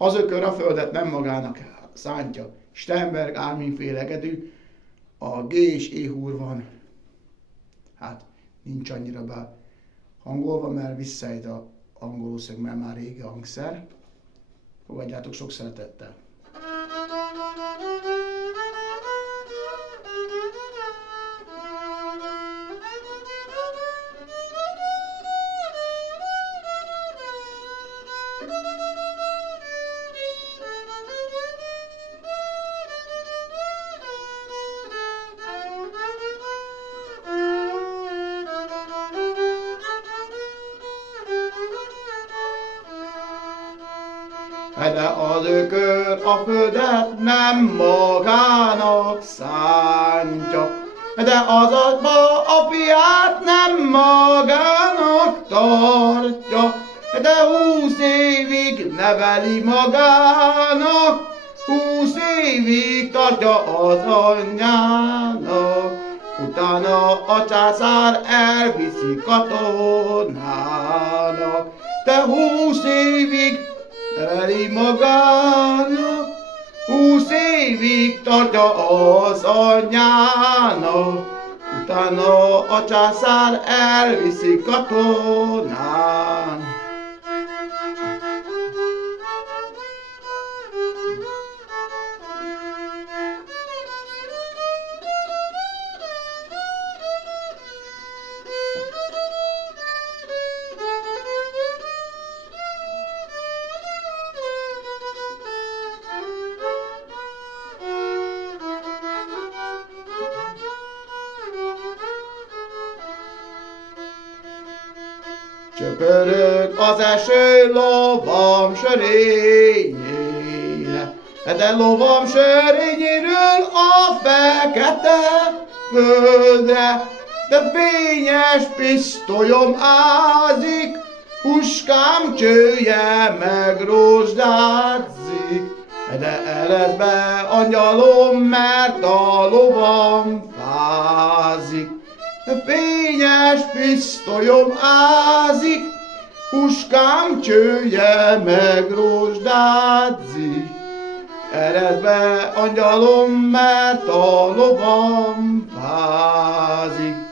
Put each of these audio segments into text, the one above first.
Az ökör a földet nem magának szántja. Sternberg, Árminféle Gedű, a G és E húr van. Hát nincs annyira be hangolva, mert visszaejt a angolul szög, mert már régi hangszer. Fogadjátok sok szeretettel. De az ökör a földet nem magának szántja, de az atya a fiát nem magának tartja, de 20 évig neveli magának, 20 évig tartja az anyjának, utána a császár elviszi katonának, de 20 évig neveli magának, 20 évig tartja az anyjának, utána a császár elviszi katonán. Csöpörög az eső lovam sörényére, de lovam sörényéről a fekete földre, de fényes pisztolyom ázik, puskám csője meg rozsdádzik, de eresz be angyalom, mert a lovam fázik. Fényes pisztolyom ázik, puskám csője meg rozsdádzik. Ered be, angyalom, mert a lovam fázik.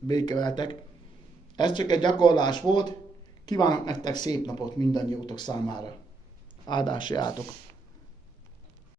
Béke veletek. Ez csak egy gyakorlás volt. Kívánok nektek szép napot mindannyiótok számára. Áldásjátok!